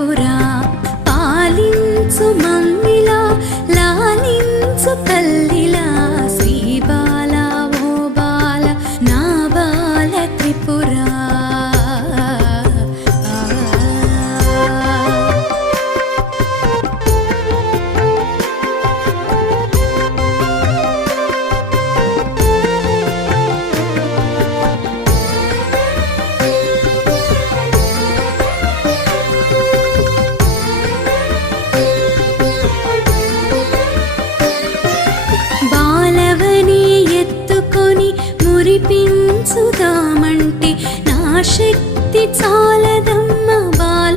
త్రిపుర పాలించు మమ్మిలా లాలించు తల్లిలా శ్రీ బాల ఓ బాల నా బాల త్రిపుర మురిపించుదామంటే నా శక్తి చాలదం